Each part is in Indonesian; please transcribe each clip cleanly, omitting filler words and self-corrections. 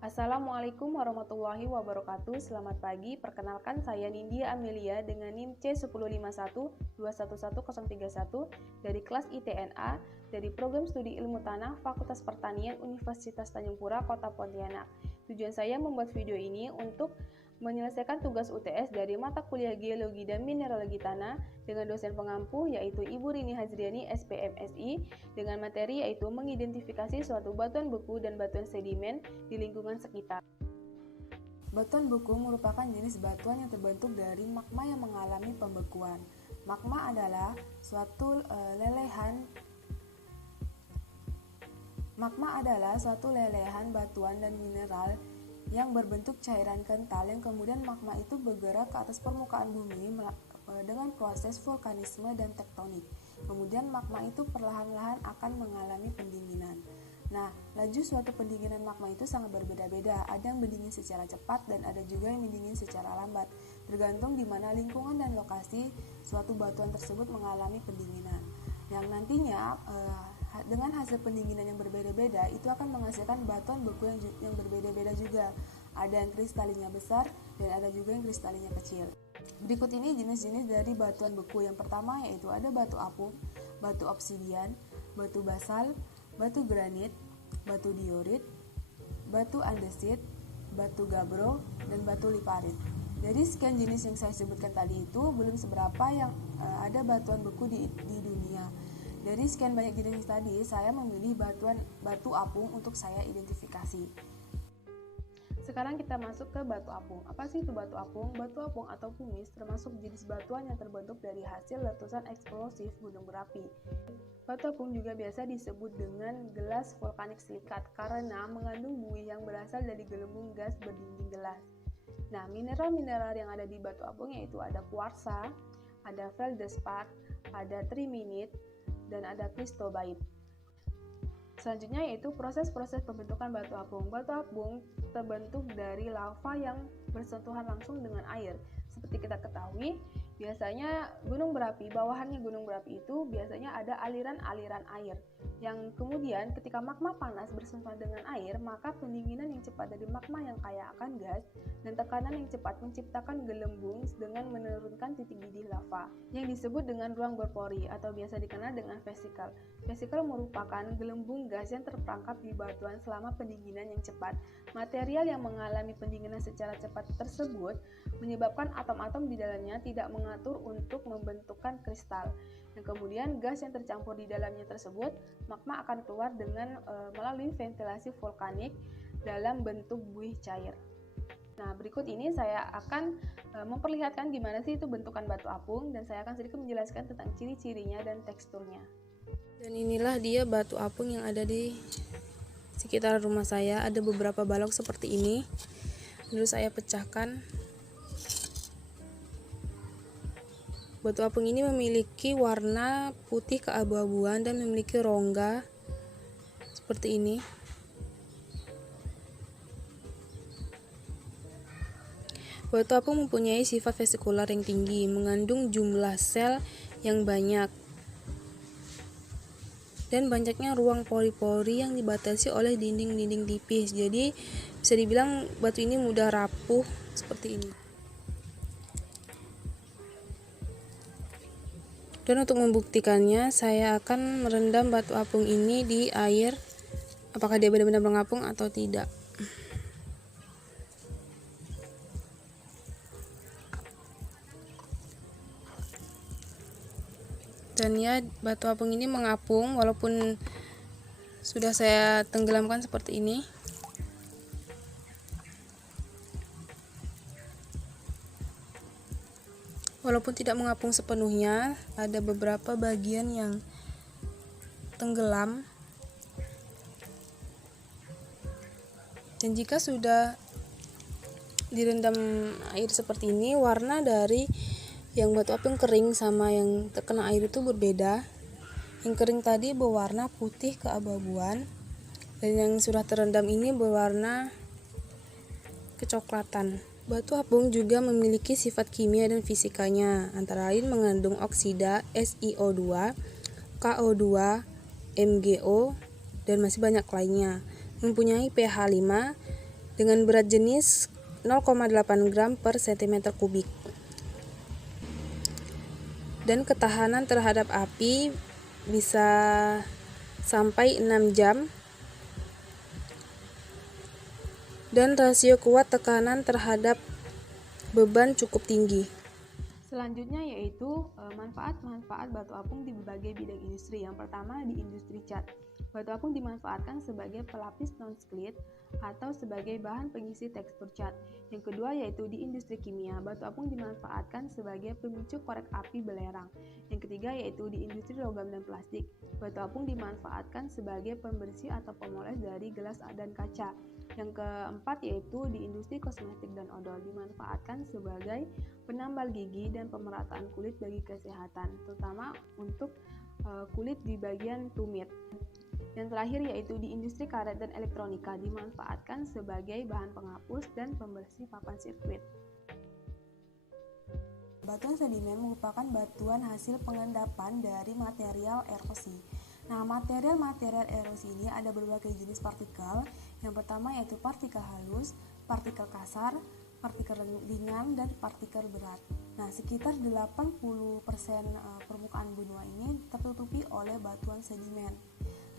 Assalamualaikum warahmatullahi wabarakatuh. Selamat pagi, perkenalkan saya Nindya Amelia dengan NIM C10512111031 dari kelas ITNA dari Program Studi Ilmu Tanah Fakultas Pertanian Universitas Tanjung Pura, Kota Pontianak. Tujuan saya membuat video ini untuk menyelesaikan tugas UTS dari mata kuliah Geologi dan Mineralogi Tanah dengan dosen pengampu yaitu Ibu Rini Hazriani SPMSI dengan materi yaitu mengidentifikasi suatu batuan beku dan batuan sedimen di lingkungan sekitar. Batuan beku merupakan jenis batuan yang terbentuk dari magma yang mengalami pembekuan. Magma adalah suatu lelehan batuan dan mineral yang berbentuk cairan kental yang kemudian magma itu bergerak ke atas permukaan bumi dengan proses vulkanisme dan tektonik. Kemudian magma itu perlahan-lahan akan mengalami pendinginan. Nah, laju suatu pendinginan magma itu sangat berbeda-beda. Ada yang mendingin secara cepat dan ada juga yang mendingin secara lambat, tergantung di mana lingkungan dan lokasi suatu batuan tersebut mengalami pendinginan. Yang nantinya dengan hasil pendinginan yang berbeda-beda itu akan menghasilkan batuan beku yang berbeda-beda juga. Ada yang kristalinnya besar dan ada juga yang kristalinnya kecil. Berikut ini jenis-jenis dari batuan beku. Yang pertama yaitu ada batu apung, batu obsidian, batu basal, batu granit, batu diorit, batu andesit, batu gabbro, dan batu liparit. Dari sekian jenis yang saya sebutkan tadi itu belum seberapa yang ada batuan beku di dunia. Dari sekian banyak jenis tadi, saya memilih batu apung untuk saya identifikasi. Sekarang kita masuk ke batu apung. Apa sih itu batu apung? Batu apung atau pumice termasuk jenis batuan yang terbentuk dari hasil letusan eksplosif gunung berapi. Batu apung juga biasa disebut dengan gelas vulkanik silikat karena mengandung buih yang berasal dari gelembung gas berdinding gelas. Nah, mineral-mineral yang ada di batu apung yaitu ada kuarsa, ada feldspar, ada triminite, dan ada kristobait. Selanjutnya yaitu proses-proses pembentukan batu apung. Batu apung terbentuk dari lava yang bersentuhan langsung dengan air. Seperti kita ketahui, biasanya gunung berapi, bawahannya gunung berapi itu biasanya ada aliran-aliran air yang kemudian ketika magma panas bersentuhan dengan air, maka pendinginan yang cepat dari magma yang kaya akan gas dan tekanan yang cepat menciptakan gelembung dengan menurunkan titik didih lava yang disebut dengan ruang berpori atau biasa dikenal dengan vesicle. Vesicle merupakan gelembung gas yang terperangkap di batuan selama pendinginan yang cepat. Material yang mengalami pendinginan secara cepat tersebut menyebabkan atom-atom di dalamnya tidak mengatur untuk membentukkan kristal. Dan kemudian gas yang tercampur di dalamnya tersebut, magma akan keluar dengan melalui ventilasi vulkanik dalam bentuk buih cair. Nah, berikut ini saya akan memperlihatkan gimana sih itu bentukan batu apung dan saya akan sedikit menjelaskan tentang ciri-cirinya dan teksturnya. Dan inilah dia batu apung yang ada di sekitar rumah saya. Ada beberapa balok seperti ini. Lalu saya pecahkan. Batu apung ini memiliki warna putih keabu-abuan dan memiliki rongga seperti ini. Batu apung mempunyai sifat vesikular yang tinggi, mengandung jumlah sel yang banyak, dan banyaknya ruang pori-pori yang dibatasi oleh dinding-dinding tipis. Jadi bisa dibilang batu ini mudah rapuh seperti ini. Dan untuk membuktikannya, saya akan merendam batu apung ini di air, apakah dia benar-benar mengapung atau tidak. Dan ya, batu apung ini mengapung walaupun sudah saya tenggelamkan seperti ini. Walaupun tidak mengapung sepenuhnya, ada beberapa bagian yang tenggelam. Dan jika sudah direndam air seperti ini, warna dari yang batu apung kering sama yang terkena air itu berbeda. Yang kering tadi berwarna putih keabu-abuan, dan yang sudah terendam ini berwarna kecoklatan. Batu apung juga memiliki sifat kimia dan fisikanya, antara lain mengandung oksida SiO2, KO2, MgO, dan masih banyak lainnya. Mempunyai pH 5 dengan berat jenis 0,8 gram per cm kubik. Dan ketahanan terhadap api bisa sampai 6 jam. Dan rasio kuat tekanan terhadap beban cukup tinggi. Selanjutnya yaitu manfaat-manfaat batu apung di berbagai bidang industri. Yang pertama di industri cat. Batu apung dimanfaatkan sebagai pelapis non-sklit atau sebagai bahan pengisi tekstur cat. Yang kedua yaitu di industri kimia. Batu apung dimanfaatkan sebagai pemicu korek api belerang. Yang ketiga yaitu di industri logam dan plastik. Batu apung dimanfaatkan sebagai pembersih atau pemoles dari gelas dan kaca. Yang keempat yaitu di industri kosmetik dan odol, dimanfaatkan sebagai penambal gigi dan pemerataan kulit bagi kesehatan, terutama untuk kulit di bagian tumit. Yang terakhir yaitu di industri karet dan elektronika, dimanfaatkan sebagai bahan penghapus dan pembersih papan sirkuit. Batuan sedimen merupakan batuan hasil pengendapan dari material erosi. Nah, material-material erosi ini ada berbagai jenis partikel. Yang pertama yaitu partikel halus, partikel kasar, partikel ringan, dan partikel berat. Nah, sekitar 80% permukaan benua ini tertutupi oleh batuan sedimen.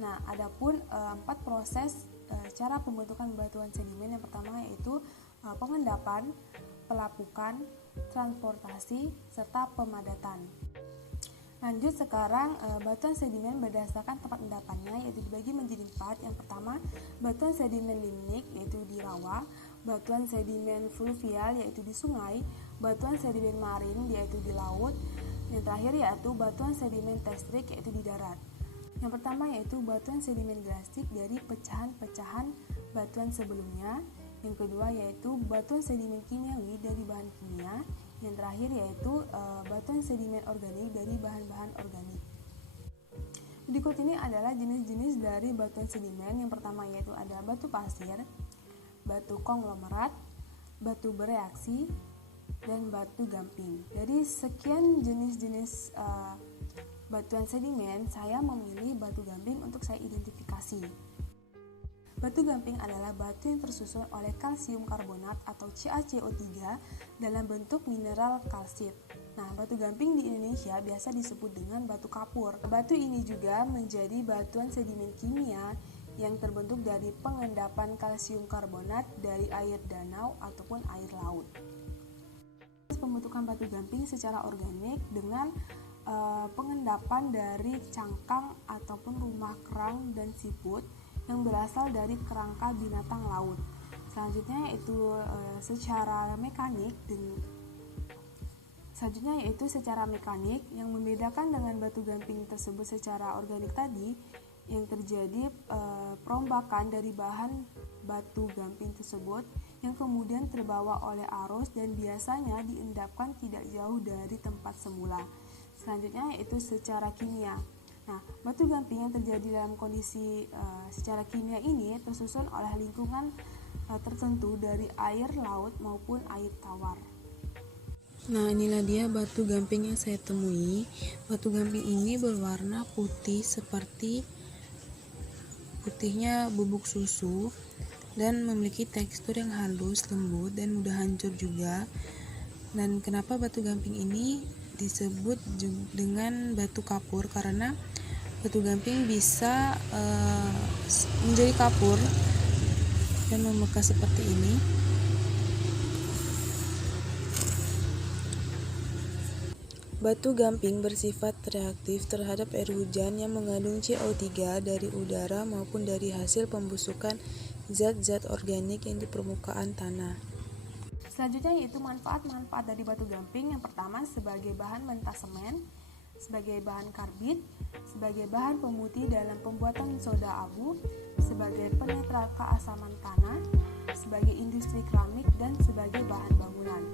Nah, adapun 4 proses cara pembentukan batuan sedimen. Yang pertama yaitu pengendapan, pelapukan, transportasi, serta pemadatan. Lanjut sekarang batuan sedimen berdasarkan tempat endapannya, yaitu dibagi menjadi 4. Yang pertama batuan sedimen limnik yaitu di rawa, batuan sedimen fluvial yaitu di sungai, batuan sedimen marin yaitu di laut, yang terakhir yaitu batuan sedimen terstrik yaitu di darat. Yang pertama yaitu batuan sedimen glastik dari pecahan-pecahan batuan sebelumnya. Yang kedua yaitu batuan sedimen kimiawi dari bahan kimia. Yang terakhir yaitu batuan sedimen organik dari bahan-bahan organik. Berikut ini adalah jenis-jenis dari batuan sedimen. Yang pertama yaitu ada batu pasir, batu konglomerat, batu bereaksi, dan batu gamping. Dari sekian jenis-jenis batuan sedimen, saya memilih batu gamping untuk saya identifikasi. Batu gamping adalah batu yang tersusun oleh kalsium karbonat atau CaCO3 dalam bentuk mineral kalsit. Nah, batu gamping di Indonesia biasa disebut dengan batu kapur. Batu ini juga menjadi batuan sedimen kimia yang terbentuk dari pengendapan kalsium karbonat dari air danau ataupun air laut. Pembentukan batu gamping secara organik dengan pengendapan dari cangkang ataupun rumah kerang dan siput yang berasal dari kerangka binatang laut. Selanjutnya yaitu secara mekanik yang membedakan dengan batu gamping tersebut secara organik tadi, yang terjadi perombakan dari bahan batu gamping tersebut yang kemudian terbawa oleh arus dan biasanya diendapkan tidak jauh dari tempat semula. Selanjutnya yaitu secara kimia. Nah, batu gamping yang terjadi dalam kondisi secara kimia ini tersusun oleh lingkungan tertentu dari air laut maupun air tawar. Nah, inilah dia batu gamping yang saya temui. Batu gamping ini berwarna putih seperti putihnya bubuk susu dan memiliki tekstur yang halus, lembut, dan mudah hancur juga. Dan kenapa batu gamping ini disebut dengan batu kapur? Karena batu gamping bisa menjadi kapur dan membekas seperti ini. Batu gamping bersifat reaktif terhadap air hujan yang mengandung CO3 dari udara maupun dari hasil pembusukan zat-zat organik yang di permukaan tanah. Selanjutnya yaitu manfaat-manfaat dari batu gamping. Yang pertama sebagai bahan mentah semen, sebagai bahan karbit, sebagai bahan pemutih dalam pembuatan soda abu, sebagai penetral keasaman tanah, sebagai industri keramik, dan sebagai bahan bangunan.